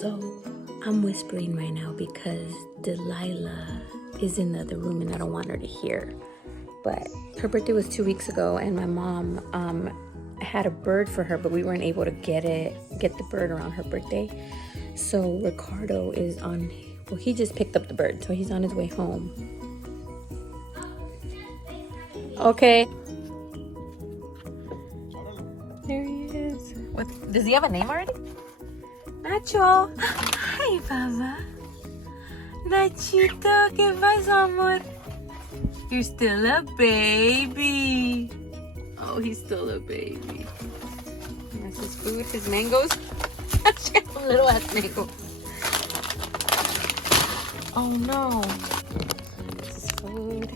So I'm whispering right now because Delilah is in the other room and I don't want her to hear. But her birthday was 2 weeks ago and my mom had a bird for her, but we weren't able to get the bird around her birthday. So Ricardo is on, well, he just picked up the bird, so he's on his way home. Okay. There he is. Does he have a name already? Nacho. Hi, Papa. Nachito, ¿qué pasa, amor? You're still a baby. Oh, he's still a baby. That's his food, his mangoes. A little ass mango. Oh no. This is food.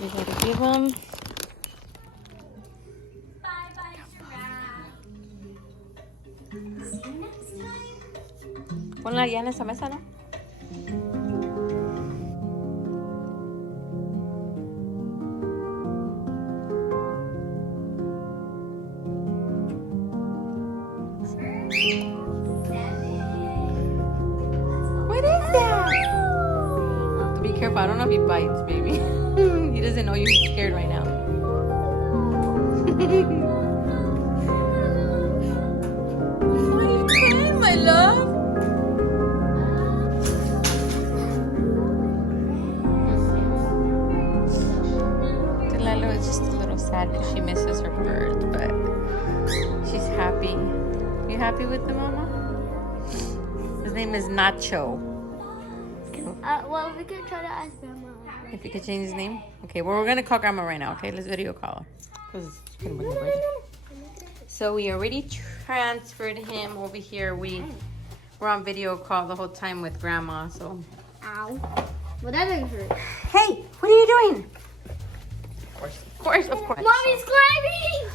We gotta give him. Ponla ya en esa mesa, ¿no? What is that? Be careful. I don't know if he bites, baby. He doesn't know you're scared right now. Why are you crying, my love? Delilah is just a little sad because she misses her bird, but she's happy. You happy with the mama? His name is Nacho. Well, we could try to ask Grandma. If you could change his name? Okay, well, we're going to call Grandma right now, okay? Let's video call her. So we already transferred him over here. We're on video call the whole time with Grandma, so. Ow. Well, that didn't hurt. Hey, what are you doing? Of course. Mommy's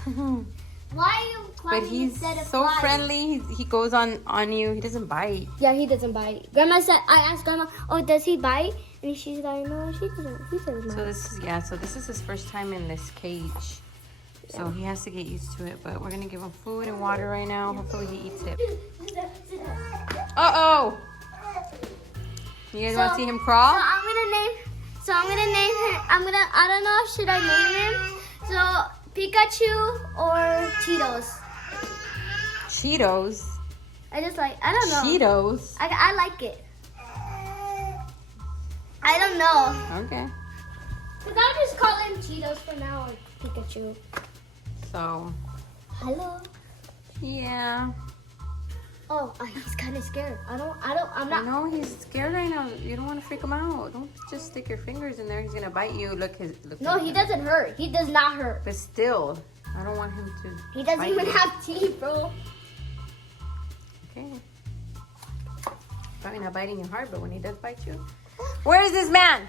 climbing! Why are you climbing But he's instead of so flying? friendly. He goes on you. He doesn't bite. Yeah, he doesn't bite. Grandma said, I asked Grandma, oh, does he bite? And she's like, no, she doesn't. He doesn't bite. So this is his first time in this cage. So he has to get used to it. But we're gonna give him food and water right now. Hopefully he eats it. Uh-oh! You guys want to see him crawl? So I'm gonna name him. I don't know, should I name him? So Pikachu or Cheetos? Cheetos? I don't know. Cheetos? I like it. I don't know. Okay. Because I'll just call him Cheetos for now, or Pikachu. So. Hello. Yeah. Oh, he's kind of scared. I'm not. I know he's scared right now. You don't want to freak him out. Don't just stick your fingers in there. He's gonna bite you. Look. No, he doesn't hurt. He does not hurt. But still, I don't want him to. He doesn't bite even you. have teeth, bro. Okay. Probably not biting you hard, but when he does bite you. Where is this man?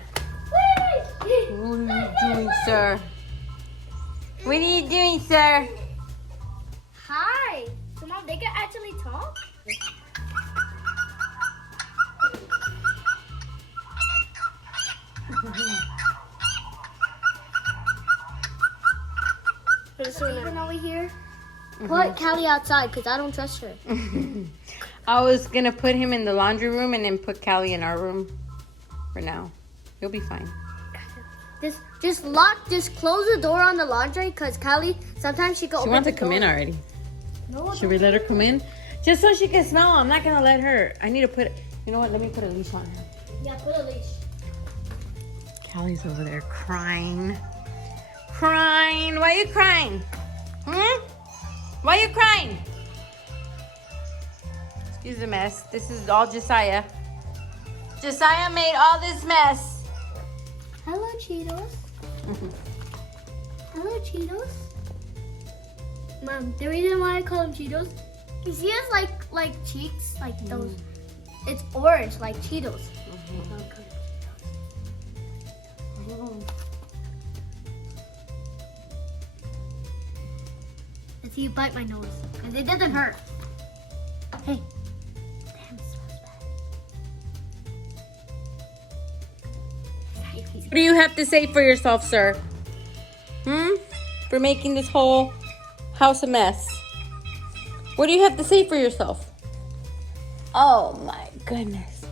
What are you doing, sir? What are you doing, sir? Hi. So, Mom, they can actually talk? Even over here, put Callie outside because I don't trust her. I was gonna put him in the laundry room and then put Callie in our room for now. He'll be fine. Just close the door on the laundry because Callie, sometimes she She wants to come in already. No, Should we let her come in? Just so she can smell. I'm not gonna let her. I need to put, you know what? Let me put a leash on her. yeah, put a leash. Callie's over there crying. Crying. Why are you crying? Why are you crying? Excuse the mess. This is all Josiah. Josiah made all this mess. Hello, Cheetos. Hello, Cheetos. Mom, the reason why I call him Cheetos is he has like cheeks like those. It's orange like Cheetos. Let's see you bite my nose because it doesn't hurt. Hey. Damn, it smells bad. What do you have to say for yourself, sir? For making this whole house a mess. What do you have to say for yourself? Oh my goodness.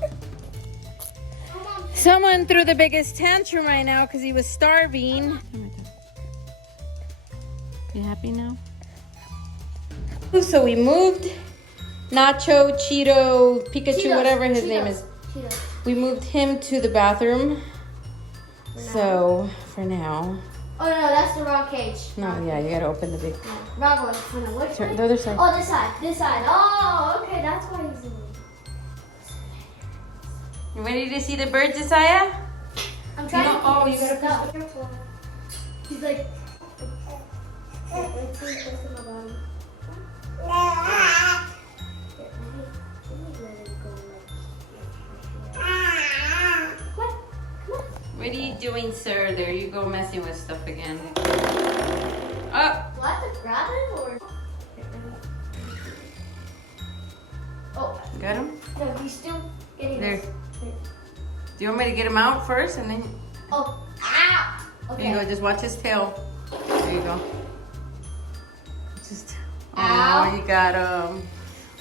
Someone threw the biggest tantrum right now because he was starving. You happy now? So we moved Nacho, Cheeto, Pikachu, Cheetos, whatever his Cheetos, name is. Cheetos. We moved him to the bathroom. So, for now. Oh no, that's the wrong cage. No, yeah, you gotta open the big. Wrong one. Oh, no, which Turn one? the other side. Oh, this side. This side. Oh, okay, that's why he's in it. You ready to see the bird, Josiah? I'm trying to. Oh, you gotta stop. Careful. He's like. Let's see what's in the bottom. What? What are you doing, sir? There you go messing with stuff again. Oh! What? To grab it or? Oh. Got him? No, he's still getting There. this. Do you want me to get him out first and then? Oh. Ow! Okay. There you go, just watch his tail. There you go. Just. Ow. Oh, you got him.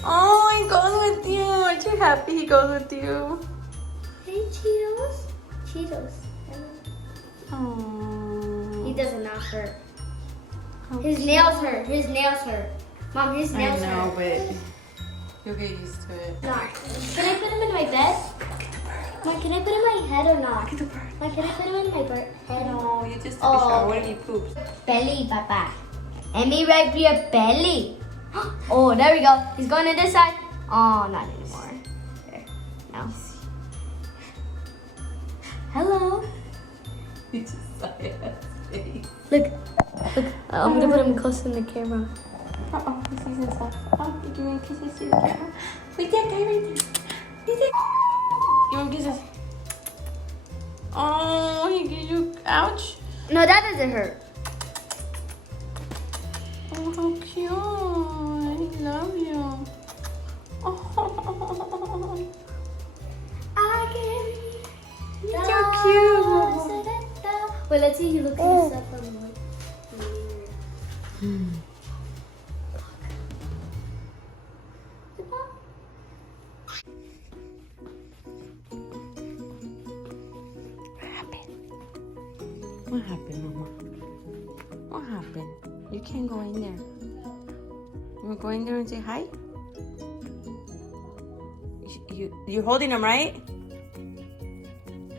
Oh, he goes with you. Aren't you happy he goes with you? Hey, Cheetos. Cheetos. Oh. He does not hurt. His nails hurt. His nails hurt. Mom, his I nails know, hurt. but you'll get used to it. No. Can I put him in my bed? Mom, can I put him in my head or not? Look at the bird. Mom, can I put him in my head? No, you just took Oh, a shower. What okay. if you pooped? Belly, Papa. Let me wipe your belly. Oh, there we go. He's going to this side. Oh, not anymore. There. Now. Hello. You just saw his face. Look. Look. I'm going to put him close in the camera. Uh-oh, he sees himself. Oh, you're doing kisses to the camera. Wait, that guy right there. He's there. Give him kisses. Oh, he gives you, ouch. No, that doesn't hurt. Oh, how cute. I love you. Oh. You're so cute. Wait, let's see you look at yourself on the mirror. What happened, Mama? What happened? You can't go in there. You want to go in there and say hi? You're holding him, right?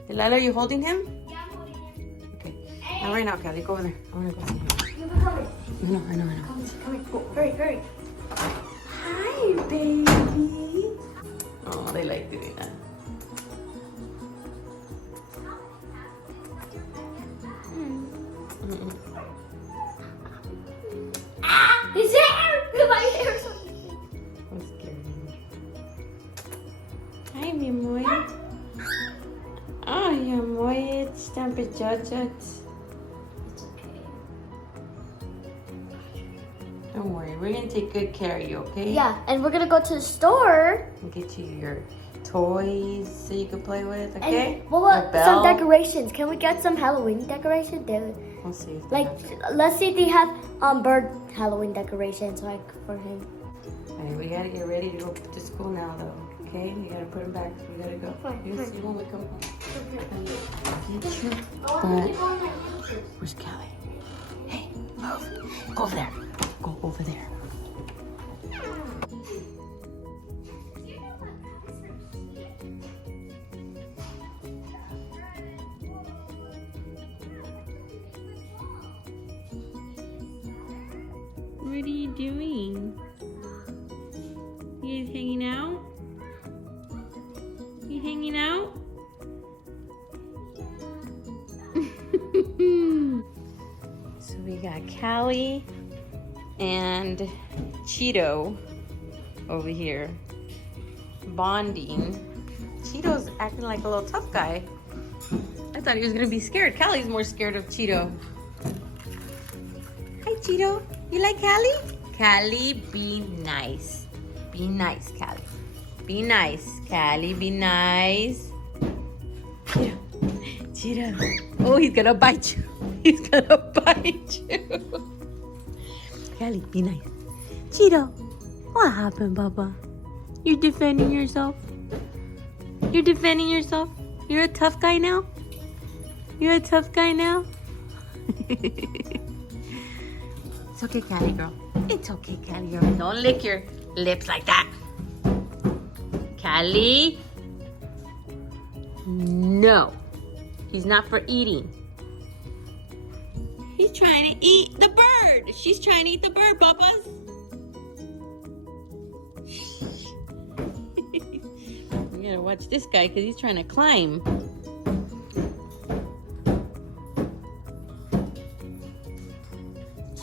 Delilah, you holding him? Yeah, I'm holding him. Okay. Now right now, Callie, go over there. I want to go see him. You were coming. I know. Come here. Go. Hurry. Hi, baby. Oh, they like doing that. His hair! My hair! I'm scared. Hi, mi amor. Ay, amor, it's time to judge it. It's okay. Don't worry, we're gonna take good care of you, okay? Yeah, and we're gonna go to the store. We'll get you your toys so you can play with, okay? And what Your about bell. some decorations? Can we get some Halloween decorations? We'll see if they Like, have. let's see if they have bird Halloween decorations like for him. Alright, we gotta get ready to go to school now, though. Okay? We gotta put him back. We gotta go. Fine, You'll fine. see when we come home. Get you. I want to go on my pictures. Where's Callie? Hey, move. Go over there. Go over there. What are you doing? You guys hanging out? You hanging out? So we got Callie and Cheeto over here bonding. Cheeto's acting like a little tough guy. I thought he was gonna be scared. Callie's more scared of Cheeto. Hi, Cheeto. You like Callie? Callie, be nice. Be nice, Callie. Be nice, Callie. Be nice. Cheeto. Cheeto. Oh, he's gonna bite you. He's gonna bite you. Callie, be nice. Cheeto, what happened, Baba? You're defending yourself? You're defending yourself? You're a tough guy now? You're a tough guy now? It's okay, Callie girl. It's okay, Callie girl. Don't lick your lips like that. Callie? No. He's not for eating. He's trying to eat the bird. She's trying to eat the bird, Papas. You gotta watch this guy because he's trying to climb.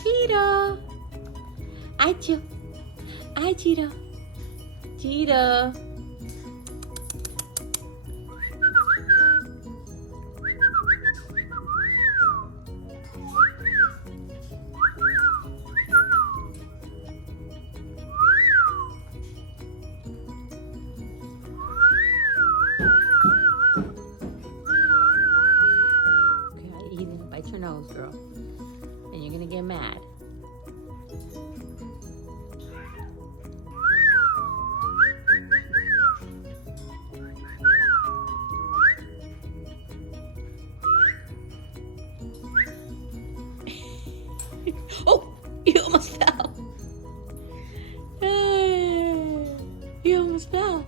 Cheetah. Achoo. Hi, Cheetah. Cheetah. He's gonna bite your nose, girl. And you're gonna get mad. Oh, you almost fell. You almost fell.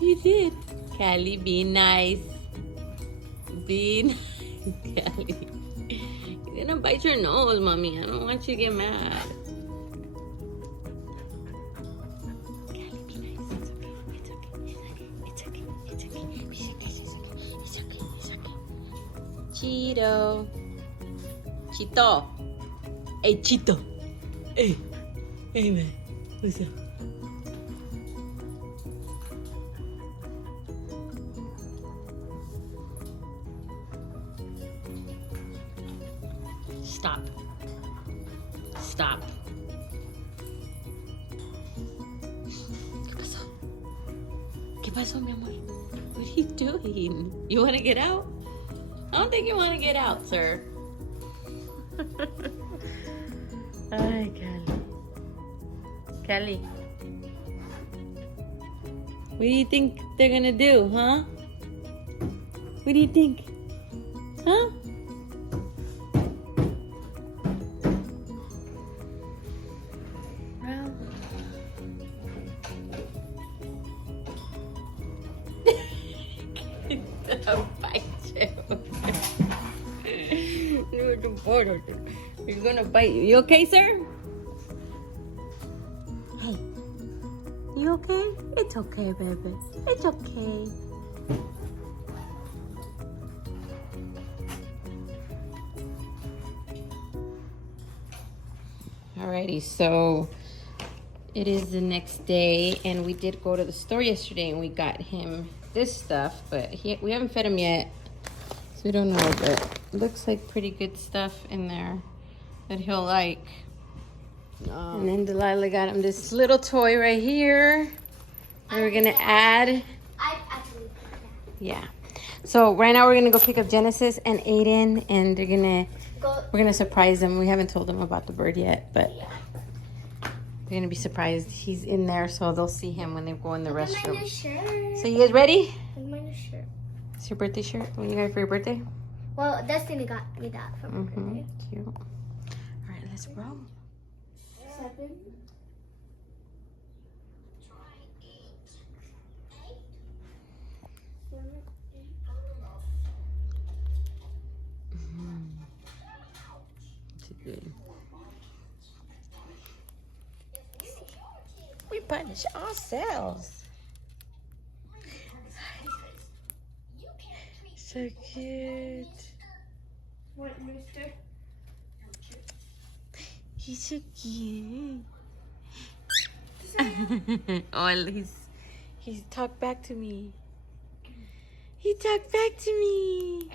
You did. Callie, be nice. Be nice, Callie. You're gonna bite your nose, Mommy. I don't want you to get mad. Callie, be nice. It's okay. It's okay. It's okay. It's okay. It's okay. It's okay. Cheeto. Chito. Hey, Chito. Hey. Hey, man. What's up? Stop. Stop. ¿Qué pasó? ¿Qué pasó, mi amor? What are you doing? You want to get out? I don't think you want to get out, sir. Ay, Callie. Callie. What do you think they're gonna do, huh? What do you think? Huh? Well. I'll bite you. He's gonna bite you. You okay, sir? Hey. You okay? It's okay, baby. It's okay. Alrighty, so it is the next day, and we did go to the store yesterday, and we got him this stuff, but we haven't fed him yet, so we don't know, but it looks like pretty good stuff in there that he'll like. And then Delilah got him this little toy right here. And we're gonna add. Yeah. So right now we're gonna go pick up Genesis and Aiden, and we're gonna surprise them. We haven't told them about the bird yet, but they're gonna be surprised. He's in there, so they'll see him when they go in the restroom. So you guys ready? It's your birthday shirt. What you got for your birthday? Well, Destiny got me that for my birthday. Cute. All right, let's roll. 7. Good. We punish ourselves. So cute. What, mister? He's so cute. Oh, he's talked back to me. He talked back to me.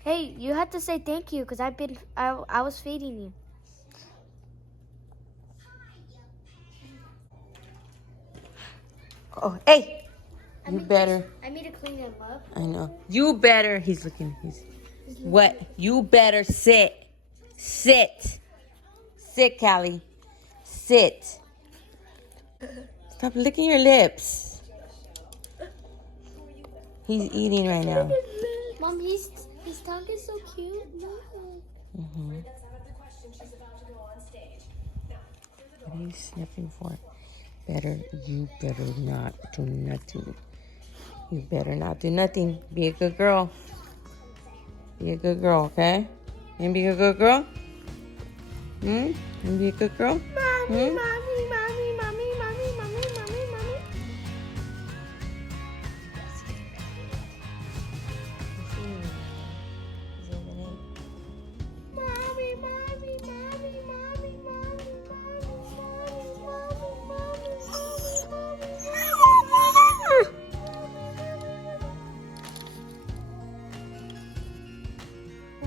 Hey, you have to say thank you because I was feeding you. Oh, hey! You better. I need to clean him up. I know. You better. He's looking. What? You better sit. Sit. Sit, Callie. Sit. Stop licking your lips. He's eating right now. Mom, his tongue is so cute. Mm-hmm. What are you sniffing for? You better not do nothing. You better not do nothing. Be a good girl. Be a good girl, okay? You be a good girl? You be a good girl? Mommy, mommy, mommy, mommy, mommy, mommy, mommy, mommy. Mommy, mommy, mommy, mommy, mommy,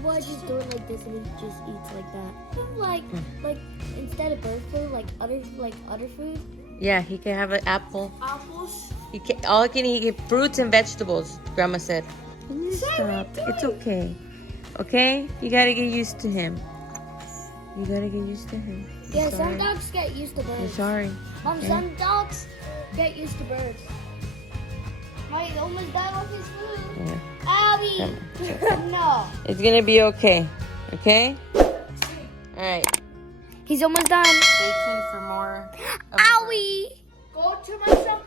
why just do it like this and it just eats like that? Like instead of bird food, like other food. Yeah, he can have an apple. Apples. All he can eat fruits and vegetables, Grandma said. Stop. It's okay. Okay? You gotta get used to him. You gotta get used to him. Yeah, some dogs get used to I'm birds. sorry. Mom, Okay? some dogs get used to birds. Mike almost died off his food. Yeah. Abby! No. It's gonna be okay. Okay? Alright. He's almost done. Stay tuned for more. Owie! Go to my shop.